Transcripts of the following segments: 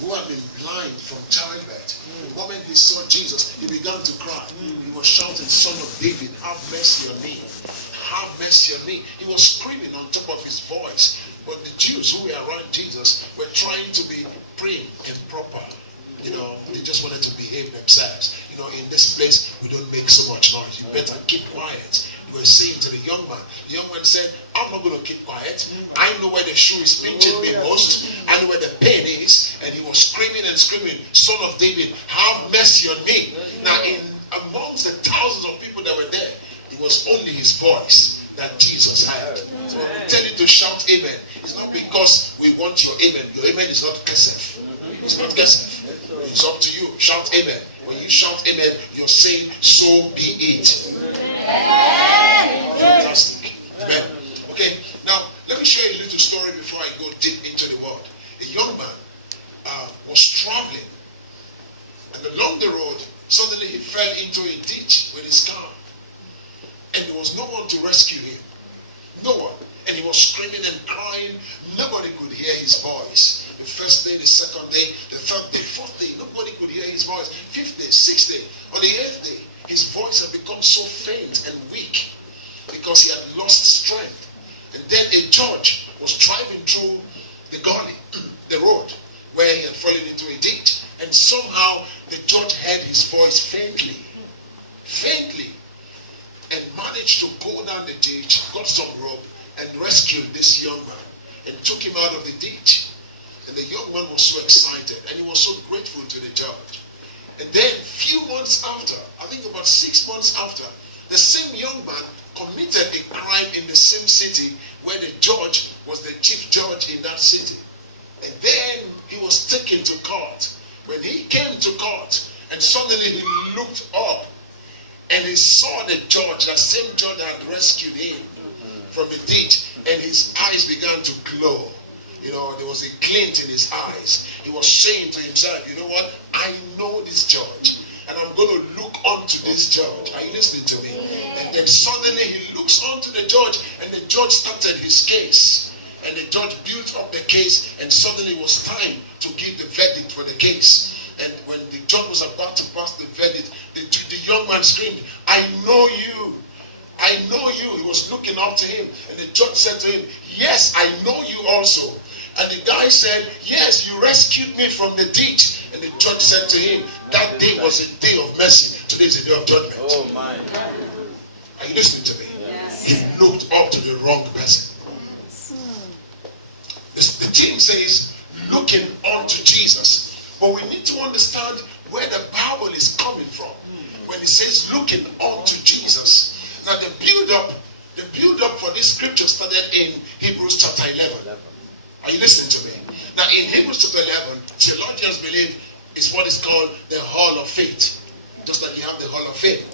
who had been blind from childbirth. The moment he saw Jesus, he began to cry. He was shouting, "Son of David, have mercy on me. Have mercy on me." He was screaming on top of his voice. But the Jews who were around Jesus were trying to be prim and proper. They just wanted to behave themselves. In this place, we don't make so much noise. You better keep quiet. They were saying to the young man. The young man said, "I'm not going to keep quiet. I know where the shoe is pinching me most. I know where the pain is." And he was screaming and screaming, "Son of David, have mercy on me." Now, amongst the thousands of people that were there, it was only his voice that Jesus heard. So I tell you to shout amen. It's not because we want your amen. Your amen is not kesef. It's not kesef. It's up to you. Shout amen. When you shout amen, you're saying, "So be it." Fantastic. Amen. Okay, now let me share a little story before I go deep into the word. A young man was traveling, and along the road, suddenly he fell into a ditch with his car. And there was no one to rescue him. No one. And he was screaming and crying. Nobody could hear his voice. The first day, the second day, the third day, fourth day, nobody could hear his voice. Fifth day, sixth day. On the eighth day, his voice had become so faint and weak because he had lost strength. And then a judge was driving through the gully, the road, where he had fallen into a ditch. And somehow the judge heard his voice faintly, and managed to go down the ditch, got some rope, and rescued this young man and took him out of the ditch. And the young man was so excited, and he was so grateful to the judge. And then a few months after, I think about 6 months after, the same young man committed a crime in the same city where the judge was the chief judge in that city. And then he was taken to court. When he came to court, and suddenly he looked up, and he saw the judge, that same judge that had rescued him from the ditch, and his eyes began to glow. There was a glint in his eyes. He was saying to himself, "You know what? I know this judge, and I'm going to look onto this judge." Are you listening to me? And then suddenly he looks onto the judge, and the judge started his case. And the judge built up the case, and suddenly it was time to give the verdict for the case. And when the judge was about to pass the verdict, the young man screamed, "I know you. I know you." He was looking up to him, and the judge said to him, "Yes, I know you also." And the guy said, "Yes, you rescued me from the ditch." And the judge said to him, "That day was a day of mercy. Today is a day of judgment." Oh my. Are you listening to me? Yes. He looked up to the wrong person. The team says, looking unto Jesus. But we need to understand where the Bible is coming from. When it says looking unto Jesus. Now the build-up for this scripture started in Hebrews chapter 11. Are you listening to me? Now in Hebrews chapter 11, theologians believe it's what is called the Hall of Faith. Just like you have the Hall of Fame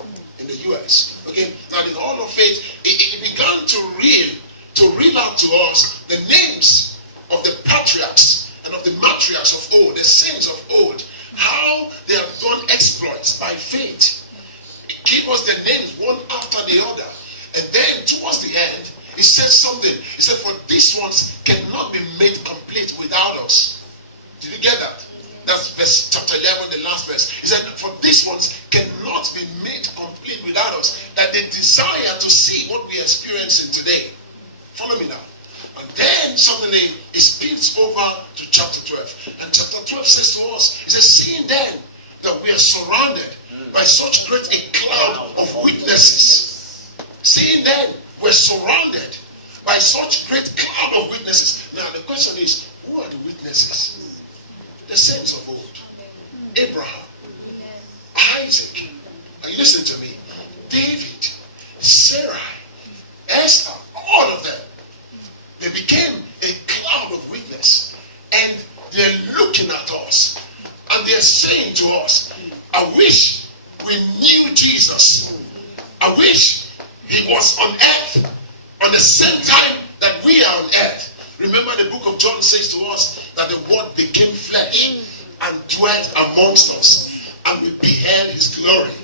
in the US. Okay? Now the Hall of Faith, it began to reel out to us the names of the patriarchs and of the matriarchs of old, the saints of old, how they have done exploits by faith. It gave us the names one after the other. And then towards the end, he said something. He said, "For these ones cannot be made complete without us." Did you get that? That's verse chapter 11, the last verse. He said, "For these ones cannot be made complete without us, that they desire to see what we are experiencing today." Follow me now. And then suddenly it spills over to chapter 12. And chapter 12 says to us, it says, "Seeing then that we are surrounded by such great a cloud of witnesses." Seeing then we're surrounded by such great cloud of witnesses. Now the question is, who are the witnesses? The saints of old. Abraham, Isaac. Are you listening to me? David, Sarah, Esther, all of them. They became a cloud of witness, and they're looking at us, and they're saying to us, "I wish we knew Jesus. I wish he was on earth on the same time that we are on earth." Remember the book of John says to us that the word became flesh and dwelt amongst us, and we beheld his glory.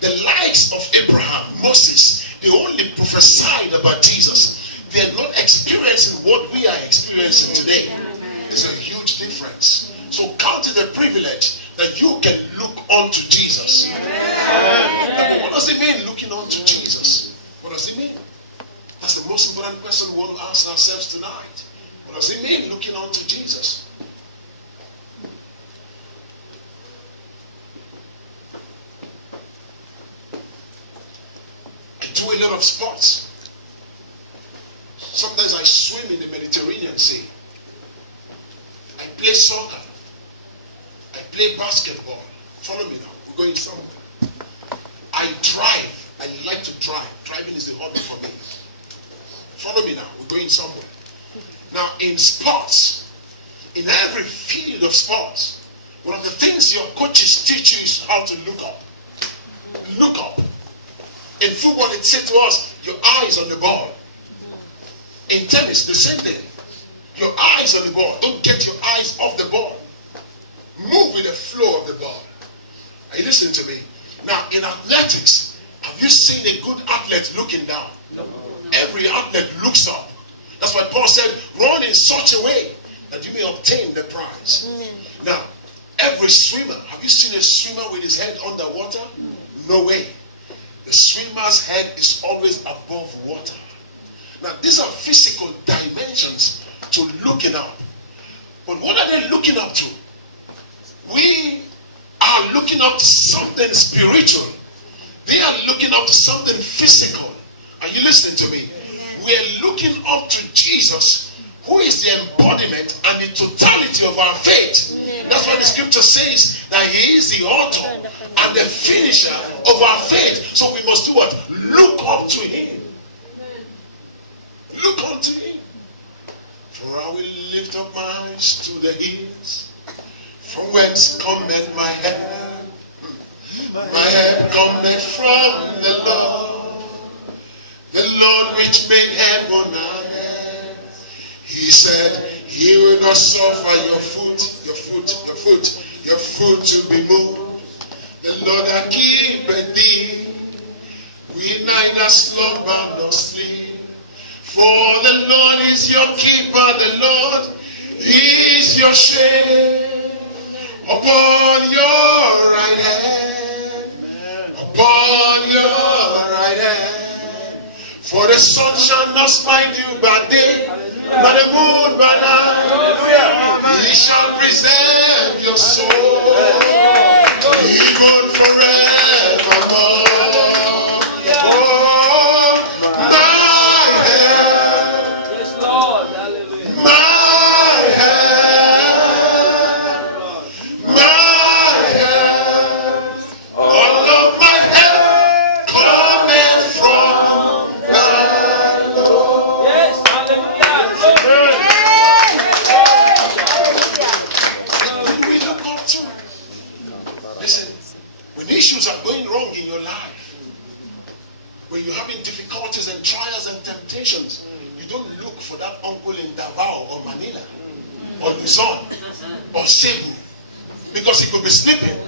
The likes of Abraham, Moses, they only prophesied about Jesus. They are not experiencing what we are experiencing today. There's a huge difference. So count a privilege that you can look unto Jesus. But what does it mean, looking unto Jesus? What does it mean? That's the most important question we want to ask ourselves tonight. What does it mean, looking unto Jesus? I do a lot of sports. Sometimes I swim in the Mediterranean Sea. I play soccer. I play basketball. Follow me now. We're going somewhere. I drive. I like to drive. Driving is the hobby for me. Follow me now. We're going somewhere. Now, in sports, in every field of sports, one of the things your coaches teach you is how to look up. Look up. In football, it said to us, your eyes on the ball. In tennis, the same thing. Your eyes on the ball. Don't get your eyes off the ball. Move with the flow of the ball. Are you listening to me? Now, in athletics, have you seen a good athlete looking down? No. Every athlete looks up. That's why Paul said, run in such a way that you may obtain the prize. Now, every swimmer, have you seen a swimmer with his head underwater? No way. The swimmer's head is always above water. Now, these are physical dimensions to looking up. But what are they looking up to? We are looking up to something spiritual. They are looking up to something physical. Are you listening to me? We are looking up to Jesus, who is the embodiment and the totality of our faith. That's why the scripture says that he is the author and the finisher of our faith. So we must do what? Look up to him. Look unto him. For I will lift up my eyes to the hills, from whence cometh my help. My help cometh from the Lord which made heaven and earth. He said, he will not suffer your foot to be moved. The Lord that keepeth thee, we neither slumber nor sleep. For the Lord is your keeper, the Lord is your shade upon your right hand, upon your right hand. For the sun shall not smite you by day, nor the moon by night. He shall preserve your soul, even forevermore. Or Cebu, because he could be sleeping.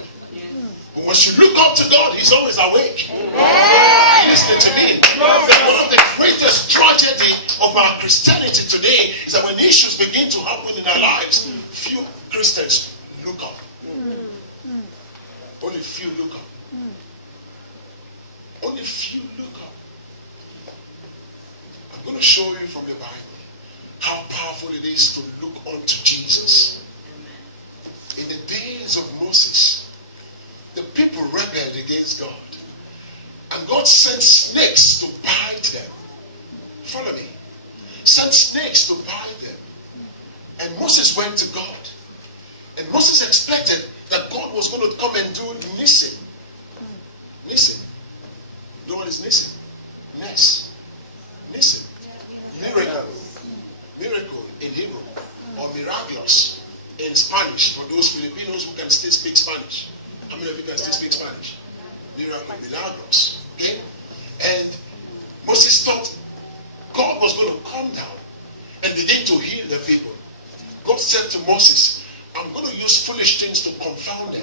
But once you look up to God, he's always awake. Listen to me. One of the greatest tragedy of our Christianity today is that when issues begin to happen in our lives, few Christians look up. Only few look up. Only few look up. I'm going to show you from the Bible how powerful it is to look unto Jesus. In the days of Moses, the people rebelled against God. And God sent snakes to bite them. Follow me. Sent snakes to bite them. And Moses went to God. And Moses expected that God was going to come and do Nisim. Nisim. You know what is Nisim? Ness. Nisim. Miracle. Miracle in Hebrew. Or miraculous in Spanish, for those Filipinos who can still speak Spanish. How many of you can still speak Spanish? Miracle, milagros. Okay? And Moses thought God was going to come down and begin to heal the people. God said to Moses, I'm going to use foolish things to confound them.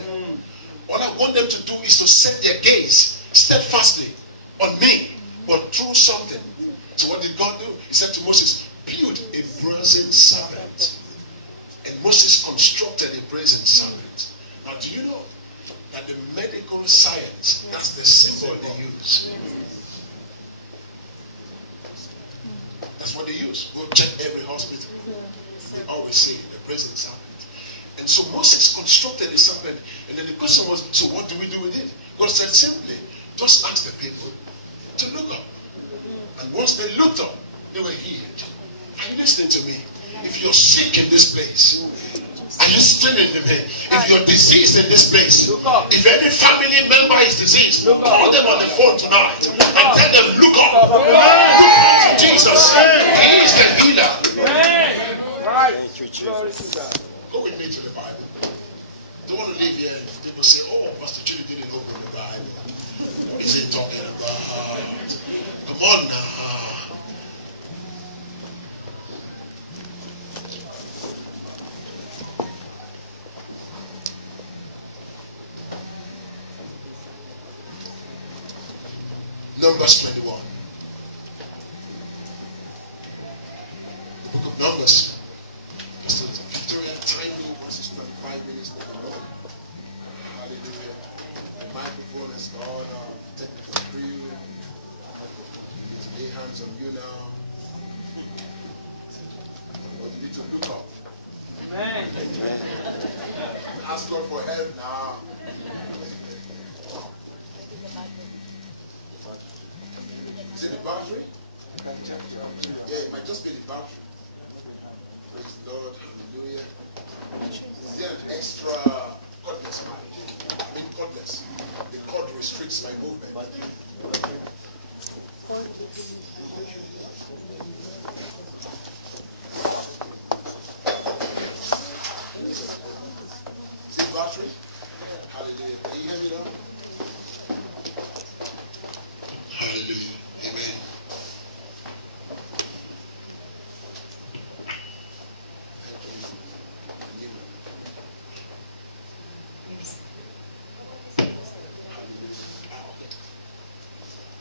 All I want them to do is to set their gaze steadfastly on me, but through something. So what did God do? He said to Moses, build a brazen serpent and Moses constructed a brazen serpent. Now, do you know that the medical science, that's the symbol they use? That's what they use. Go check every hospital. They always say the brazen serpent. And so Moses constructed a serpent. And then the question was, so what do we do with it? God said simply, just ask the people to look up. And once they looked up, they were healed. Are you listening to me? If you're sick in this place, are you listening to me? If you're diseased in this place, if any family member is diseased, call them on the phone tonight and tell them, look up. Look up to Jesus. He is the healer. Go with me to the Bible. Don't want to leave here and people say, oh, Pastor Chudi didn't open the Bible. What is he talking about? Come on now. Numbers 21. The book of Numbers. Just a very tiny verses, 25 minutes now. Hallelujah. The microphone is on, technical crew. Lay hands on you now. What you need to look up. Amen. Ask God for help now. Is it the battery? Yeah, it might just be the battery. Praise the Lord. Hallelujah. Is there an extra cordless mic? I mean cordless. The cord restricts my movement. Is it battery? Hallelujah. Can you hear me now? Hallelujah. Amen.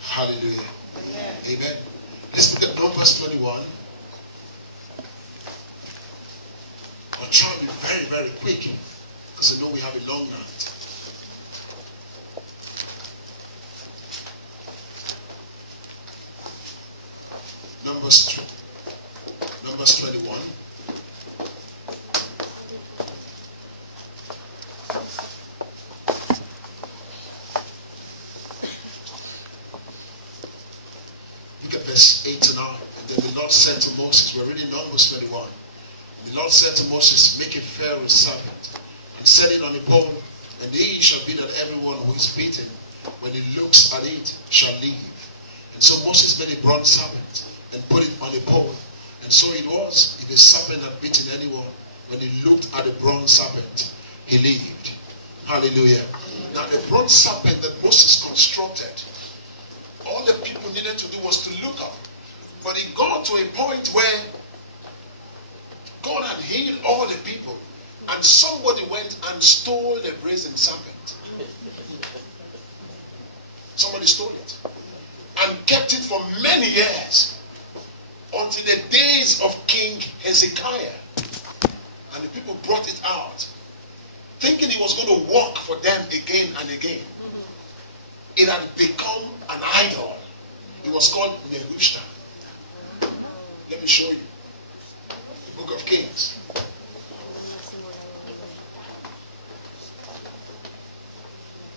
Hallelujah. Amen. Let's look at Numbers 21. I'll try to be very, very quick because I know we have a long night. Numbers 21. Look at verse 8 to 9. And then the Lord said to Moses, we're reading Numbers 21. The Lord said to Moses, make a Pharaoh's serpent and set it on a pole, and he shall be that everyone who is beaten, when he looks at it, shall live. And so Moses made a bronze serpent and put it on a pole. And so it was, if a serpent had bitten anyone, when he looked at the bronze serpent, he lived. Hallelujah. Now the bronze serpent that Moses constructed, all the people needed to do was to look up. But it got to a point where God had healed all the people, and somebody went and stole the brazen serpent. Somebody stole it and kept it for many years, until the days of King Hezekiah. And the people brought it out, thinking it was going to work for them again and again. It had become an idol. It was called Nehushtan. Let me show you. The book of Kings.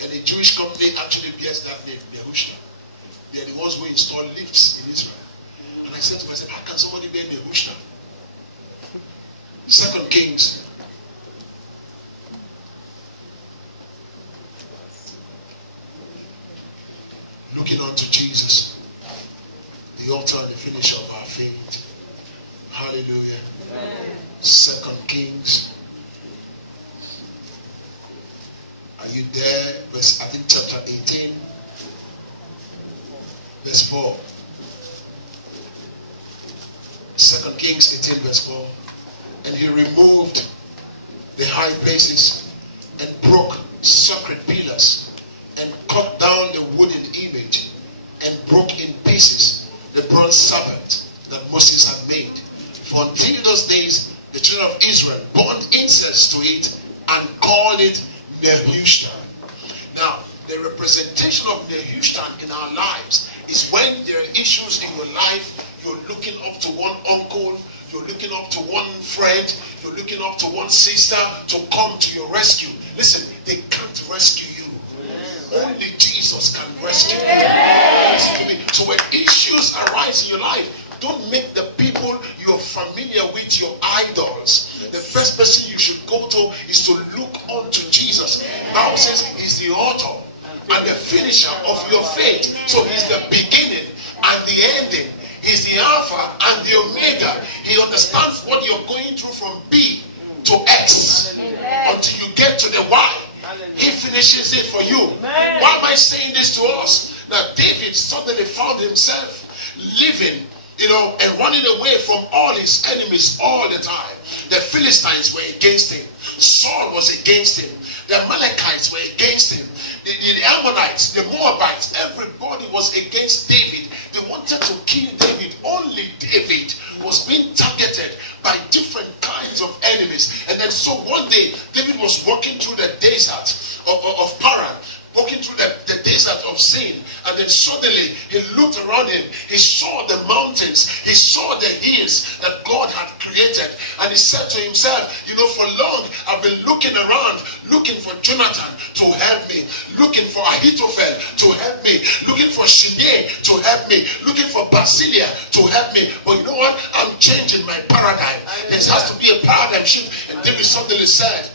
And the Jewish company actually bears that name, Nehushtan. They are the ones who install lifts in Israel. And I said to myself, how can somebody bear Nehushtan? 2 Kings. Looking unto Jesus, the author and the finisher of our faith. Hallelujah. Amen. 2 Kings. Are you there? Verse, I think chapter 18. Verse 4. 2 Kings 18 verse 4. And he removed the high places and broke sacred pillars and cut down the wooden image and broke in pieces the bronze serpent that Moses had made. For until those days the children of Israel burned incense to it and called it Nehushtan. Now, the representation of Nehushtan in our lives is when there are issues in your life, you're looking up to one uncle, you're looking up to one friend, you're looking up to one sister to come to your rescue. Listen, they can't rescue you. Only Jesus can rescue you. Listen to me. So when issues arise in your life, don't make the people you're familiar with your idols. The first person you should go to is to look unto Jesus. The Bible says he's the author and the finisher of your faith. So he's the beginning and the ending. He's the Alpha and the Omega. He understands what you're going through from B to X until you get to the Y. He finishes it for you. Why am I saying this to us? Now David suddenly found himself living, and running away from all his enemies all the time. The Philistines were against him. Saul was against him. The Amalekites were against him. The Ammonites, the Moabites, everybody was against David. They wanted to kill David. Only David was being targeted by different kinds of enemies. And then so one day, David was walking through the desert of Paran, walking through the desert of Sin, and then suddenly he looked around him. He saw the mountains, he saw the hills that God had created, and he said to himself, for long I've been looking around, looking for Jonathan to help me, looking for Ahithophel to help me, looking for Shimei to help me, looking for Basilia to help me. But you know what? I'm changing my paradigm. There has to be a paradigm shift. And David suddenly said,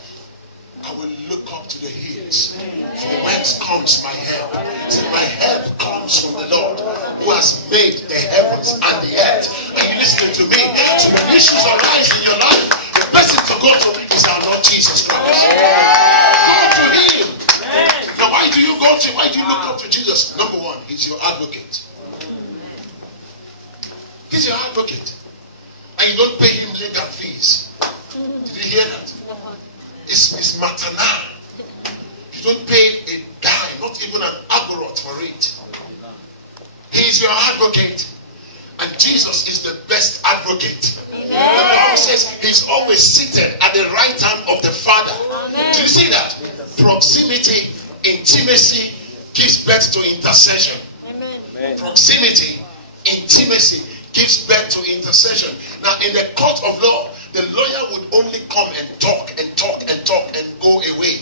I will look up to the hills, from whence comes my help. So my help comes from the Lord, who has made the heavens and the earth. Are you listening to me? So when issues arise in your life, the person to go to is our Lord Jesus Christ. Go to him. Now why do you go to him? Why do you look up to Jesus? Number one, he's your advocate. He's your advocate. And you don't pay him legal fees. Did you hear that? It's matana. You don't pay a dime, not even an agorot for it. He is your advocate. And Jesus is the best advocate. Amen. The Bible says he's always seated at the right hand of the Father. Amen. Do you see that? Proximity, intimacy gives birth to intercession. Amen. Proximity, intimacy gives birth to intercession. Now in the court of law, the lawyer would only come and talk and talk and talk and go away.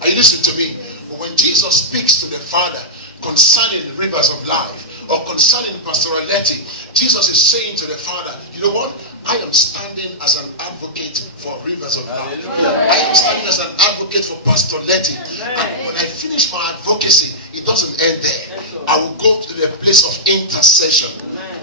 Are you listening to me? But when Jesus speaks to the Father concerning the rivers of life or concerning pastorality, Jesus is saying to the Father, you know what? I am standing as an advocate for rivers of life. I am standing as an advocate for pastorality. And when I finish my advocacy, it doesn't end there. I will go to the place of intercession.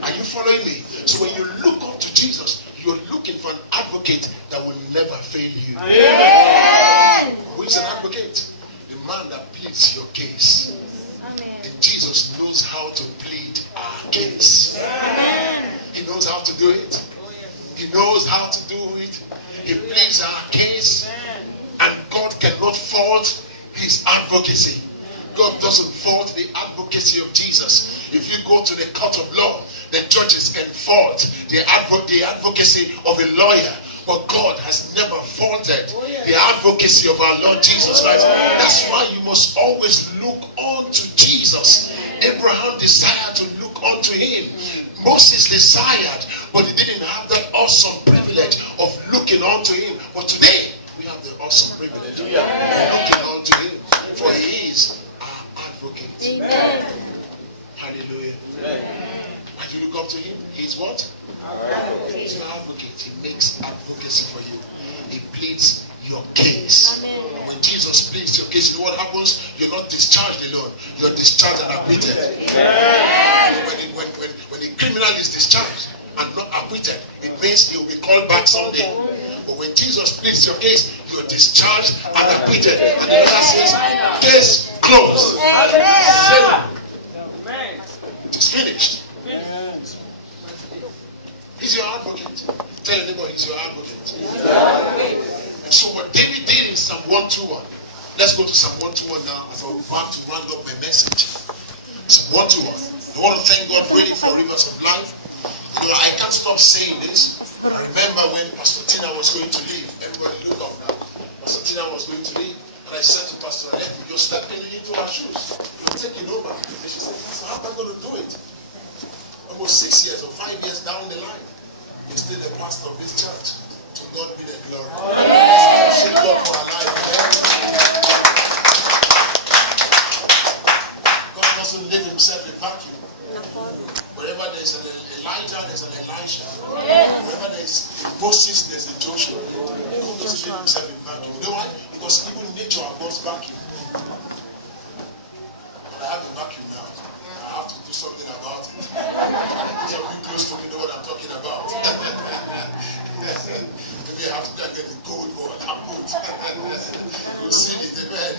Are you following me? So when you look up to Jesus, you're looking for an advocate that will never fail you. Amen. Who is an advocate? The man that pleads your case. Amen. And Jesus knows how to plead our case. Amen. He knows how to do it. He knows how to do it. He pleads our case. And God cannot fault his advocacy. God doesn't fault the advocacy of Jesus. If you go to the court of law, the judges can fault the advocacy of a lawyer. But God has never faulted the advocacy of our Lord Jesus Christ. That's why you must always look on to Jesus. Abraham desired to look unto him. Moses desired, but he didn't have that awesome privilege of looking unto him. But today, we have the awesome privilege of looking unto him. For he is our advocate. Amen. Hallelujah. Amen. When you look up to him, he's what? He's your advocate. He makes advocacy for you. He pleads your case. And when Jesus pleads your case, you know what happens? You're not discharged alone. You're discharged and acquitted. When the criminal is discharged and not acquitted, it means he'll be called back someday. But when Jesus pleads your case, you're discharged and acquitted. And the lawyer says, case closed. It's finished. He's your advocate. Tell your neighbor, he's your advocate. And so what David did in Psalm 121, let's go to Psalm 121 now as I'm about to round up my message. Psalm 121. I want to thank God really for rivers of life. I can't stop saying this. I remember when Pastor Tina was going to leave. Everybody look up now. Pastor Tina was going to leave. And I said to Pastor Alex, you're stepping into our shoes. You're taking over. And she said, Pastor, how am I going to do it? Almost 6 years or 5 years down the line, you're still the pastor of this church. To God be the glory. Thank God for our life. God doesn't live himself in vacuum. Wherever there's an Elijah, there's an Elisha. Wherever there's a Moses, there's a Joshua. God doesn't live himself in vacuum. You know why? Because even nature was vacuum. But I have a vacuum now. I have to do something about it. Those of you close to me know what I'm talking about. Maybe I have to get the gold or a boat. You'll see it, amen.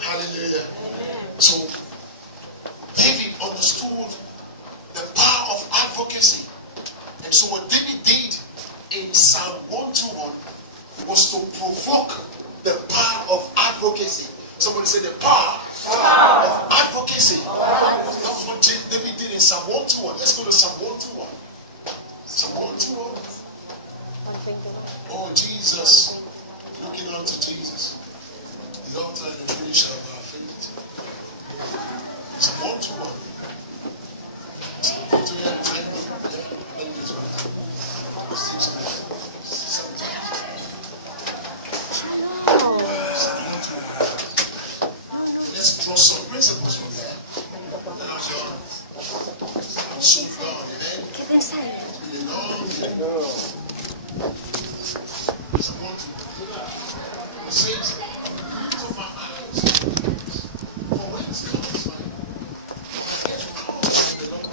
Hallelujah. So, David understood the power of advocacy. And so what David did in Psalm 121 was to provoke the power of advocacy. Somebody say the power of advocacy. That's what David did in Psalm 121. Let's go to Psalm 121. Psalm 121. Oh, Jesus. Looking unto Jesus, the author and the finisher of our faith. Psalm 121. Psalm 121. Let me use one. 6, 7. Let's draw some principles from there. Then I'm gone. I'm soon gone, amen? Really long. Psalm 121. It says, lift up my eyes, for whence comes my help? My help comes from the Lord,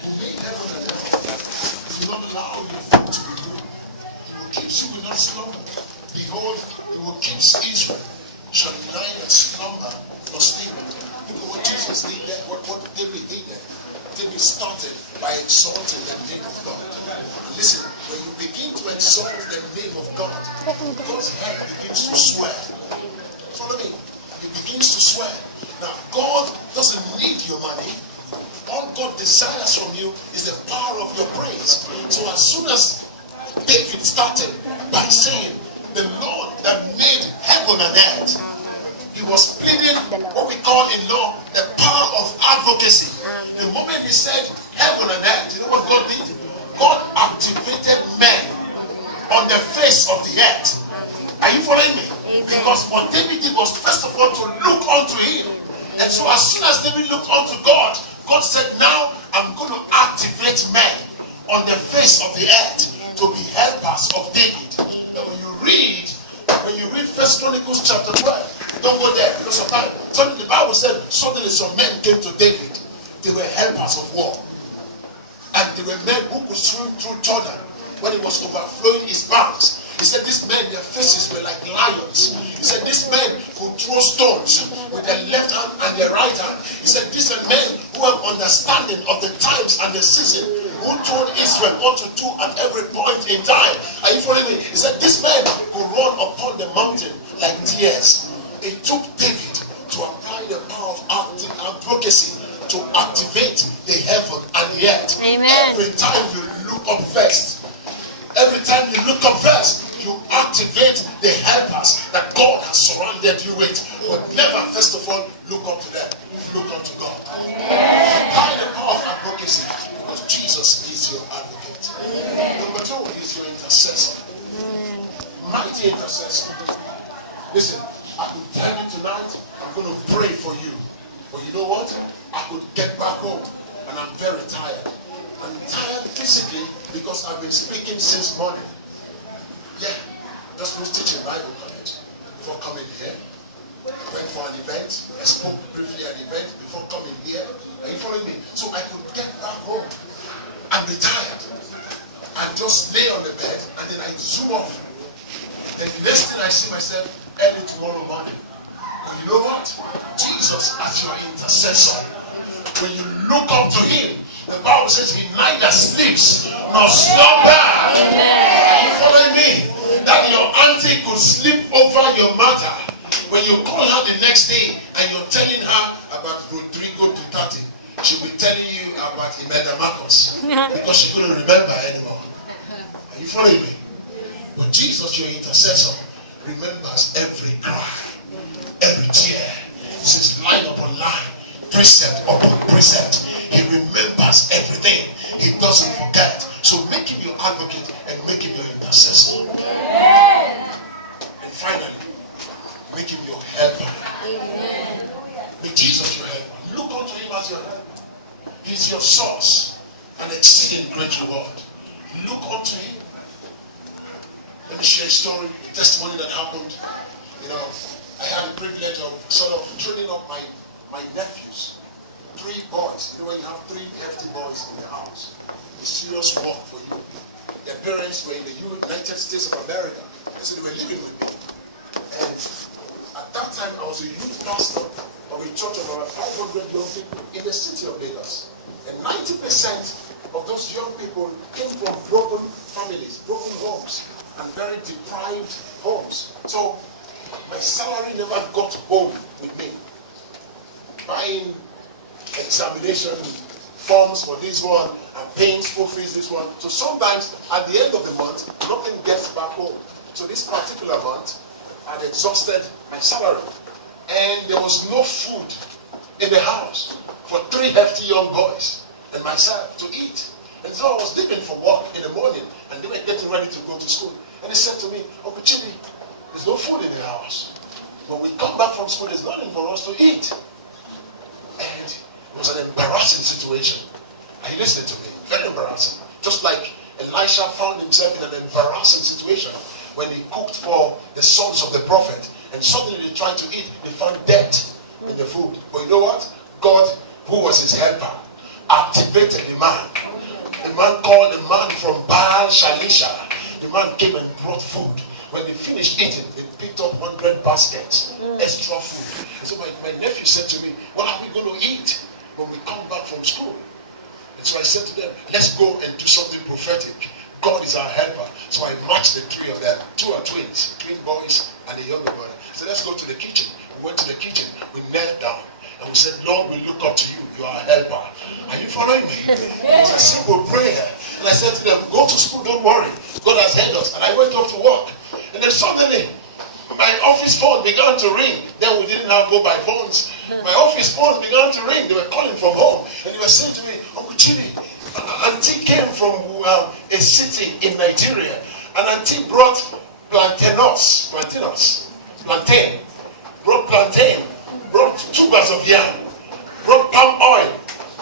who made heaven and earth. He will not allow your foot to be moved. He will keep you will not slumber. Behold, he will keep Israel, shall neither slumber nor sleep. Look at what Jesus did there, what David did there. David started by exalting the name of God. And listen, when you begin to exalt the name of God, God's head begins to swear. Follow me. He begins to swear. Now, God doesn't need your money. All God desires from you is the power of your praise. So as soon as David started by saying, the Lord that made heaven and earth, he was pleading what we call in law the power of advocacy. The moment he said heaven and earth, you know what God did? God activated men on the face of the earth. Are you following me? Because what David did was first of all to look unto him. And so as soon as David looked unto God, God said, now I'm going to activate men on the face of the earth to be helpers of David. Now when you read 1 Chronicles chapter 12, don't go there because of time. Suddenly the Bible said, suddenly some men came to David. They were helpers of war. And they were men who could swim through Jordan when it was overflowing his banks. He said, these men, their faces were like lions. He said, these men could throw stones with their left hand and their right hand. He said, these are men who have understanding of the times and the season, who told Israel what to do at every point in time. Are you following me? He said, these men could run upon the mountain like deers. It took David to apply the power of advocacy to activate the heaven and the earth. Amen. Every time you look up first, you activate the helpers that God has surrounded you with. But never, first of all, look up to them. Look unto God. Apply the power of advocacy because Jesus is your advocate. Number 2 is your intercessor. Mighty intercessor. Listen, I could tell you tonight, I'm going to pray for you. But you know what? I could get back home and I'm very tired. I'm tired physically because I've been speaking since morning. Yeah, just was teaching Bible college before coming here. I went for an event. I spoke briefly at the event before coming here. Are you following me? So I could get back home and be tired and just lay on the bed and then I zoom off. Then the next thing I see myself early tomorrow morning. And you know what? Jesus as your intercessor. When you look up to him, the Bible says he neither sleeps nor slumber. Are you following me? That your auntie could sleep over your matter. When you call her the next day and you're telling her about Rodrigo Duterte, she'll be telling you about Imelda Marcos because she couldn't remember anymore. Are Are you following me? But Jesus, your intercessor, remembers every cry, every tear. He says line upon line, precept upon precept. He remembers everything. He doesn't forget. So make him your advocate and make him your intercessor. And finally, make him your helper. Make Jesus your helper. Look unto him as your helper. He's your source and exceeding great reward. Look unto him. Let me share a story, a testimony that happened. I had the privilege of sort of training up my nephews. 3 boys. When you have 3 hefty boys in the house, it's serious work for you. Their parents were in the United States of America, and so they were living with me. And at that time, I was a youth pastor of a church of about 500 young people in the city of Lagos. And 90% of those young people came from broken families, broken homes, and very deprived homes. So my salary never got home with me. Buying examination forms for this one and paying school fees this one. So sometimes at the end of the month, nothing gets back home. So this particular month, I'd exhausted my salary. And there was no food in the house for 3 hefty young boys and myself to eat. And so I was leaving for work in the morning and they were getting ready to go to school. And they said to me, Uncle Chudi, there's no food in the house. When we come back from school, there's nothing for us to eat. And it was an embarrassing situation. Are you listening to me? Very embarrassing. Just like Elisha found himself in an embarrassing situation when he cooked for the sons of the prophet. And suddenly they tried to eat, they found death in the food. But you know what? God, who was his helper, activated the man. The man called a man from Baal Shalisha. The man came and brought food. When they finished eating, they picked up 100 baskets, extra food. And so my nephew said to me, what are we going to eat when we come back from school? And so I said to them, let's go and do something prophetic. God is our helper. So I matched the 3 of them. 2 are twins, twin boys and a younger brother. So let's go to the kitchen. We went to the kitchen. We knelt down. And we said, Lord, we look up to you. You are a helper. Are you following me? It was a simple prayer. And I said to them, go to school, don't worry. God has helped us. And I went off to work. And then suddenly, my office phone began to ring. Then we didn't have mobile phones. My office phones began to ring. They were calling from home. And they were saying to me, Uncle Chudi, Auntie came from a city in Nigeria. And Auntie brought plantain, brought 2 bags of yam, brought palm oil,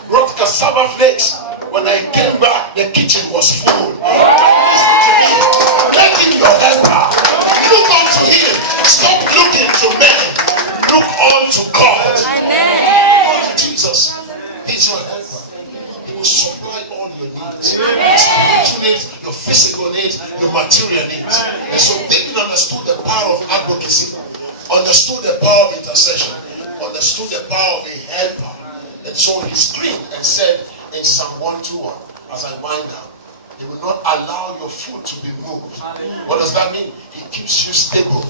brought cassava flakes. When I came back, the kitchen was full. Let him your helper. Look unto him. Stop looking to men. Look unto God. Look unto Jesus. He's your helper. He will supply all your needs. Your spiritual needs, your physical needs, your material needs. And so David understood the power of advocacy, understood the power of intercession, understood the power of a helper. And so he screamed and said in Psalm 121, as I wind down, he will not allow your foot to be moved. What does that mean? He keeps you stable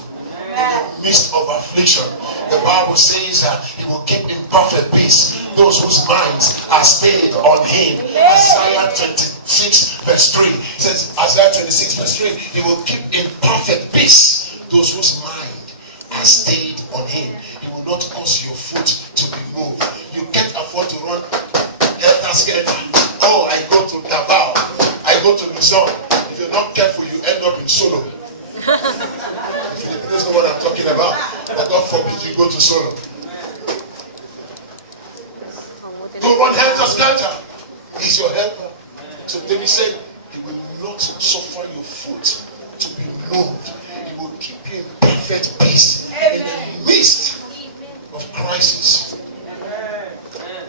in the midst of affliction. The Bible says he will keep in perfect peace those whose minds are stayed on him. Isaiah 26 verse 3 says, Isaiah 26 verse 3, he will keep in perfect peace those whose mind are stayed on him. He will not cause your foot to be moved. You can't afford to run helter-skelter. Oh, I go to Davao, I go to Luzon. If you're not careful, you end up in Solo. Filipinos know what I'm talking about. But God forbid you go to Solo. Go run helter-skelter. He's your helper. So David said, he will not suffer your foot to be moved. He will keep you in perfect peace in the midst of crisis. I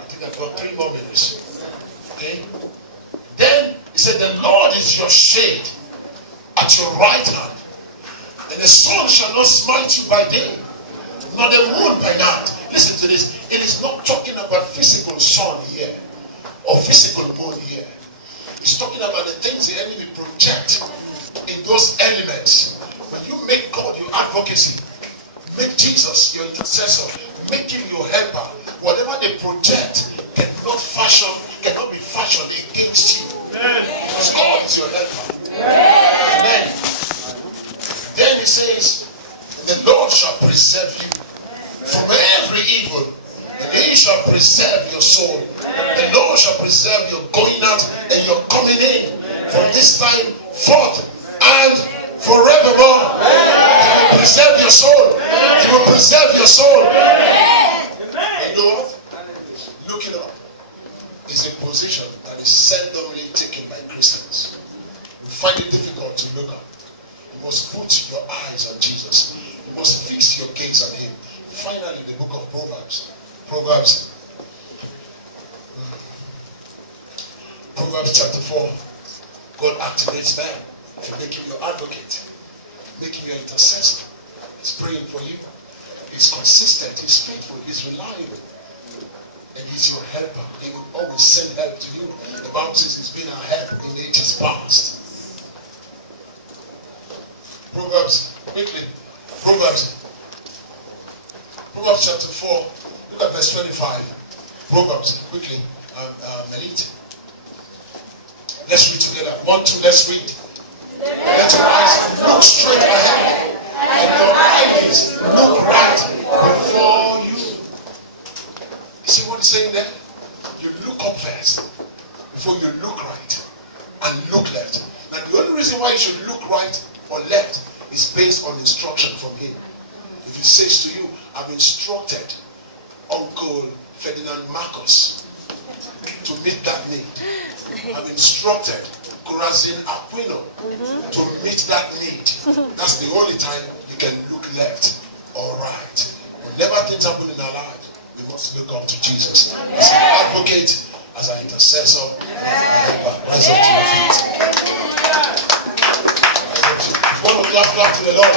think I've got 3 more minutes. Okay? Then he said, the Lord is your shade at your right hand, and the sun shall not smite you by day, nor the moon by night. Listen to this. It is not talking about physical sun here or physical moon here. It's talking about the things the enemy project in those elements. When you make God your advocacy, make Jesus your intercessor, make him your helper, whatever they project cannot be fashioned against you. Because God is your helper. Amen. Then he says, the Lord shall preserve you from every evil, and he shall preserve your soul. The Lord shall preserve your going out and your coming in from this time forth and forevermore. He will preserve your soul. He will preserve your soul. You know what? Looking up is a position that is seldomly taken by Christians. You find it difficult to look up. You must put your eyes on Jesus. You must fix your gaze on him. Finally, the book of Proverbs. Proverbs chapter 4. God activates man to make him your advocate, make him your intercessor. He's praying for you. He's consistent. He's faithful. He's reliable. And he's your helper. He will always send help to you. The Bible says he's been our help in the ages past. Proverbs, quickly. Proverbs chapter 4. Look at verse 25. Proverbs, quickly. Elite. Let's read together. 1, 2, let's read. Let your eyes look straight ahead, and your eyes look right before you. You see what he's saying there? You look up first before you look right and look left. Now the only reason why you should look right or left is based on instruction from him. If he says to you, I've instructed Uncle Ferdinand Marcos to meet that need. I've instructed Corazin Aquino to meet that need. That's the only time you can look left or right. Whenever things happen in our lives, we must look up to Jesus. As an advocate, as an intercessor, as an helper. Rise up to your feet. One of you clap to the Lord.